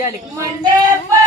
My name.